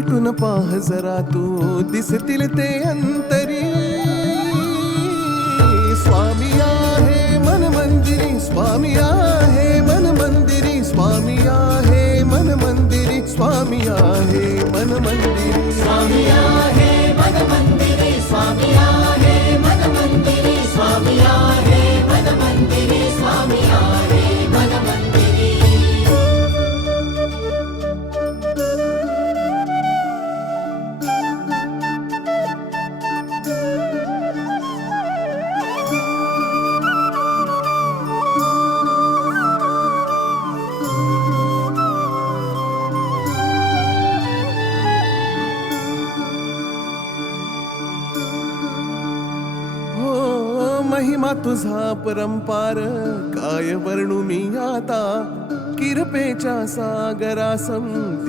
मिटून पाह जरा तू दिसतील ते अंतरी. स्वामी आहे मन मंदिरी, स्वामी आहे मन मंदिरी, स्वामी आहे मन मंदिरी, स्वामी आहे मन मंदिरी. स्वामी आहे मन मंदिरी, स्वामी आहे मन मंदिरी, स्वामी आहे मन मंदिरी, स्वामी आहे मन मंदिरी. महिमा तुझा परंपार काय वर्णू मी आता. किरपेच्या सागरासम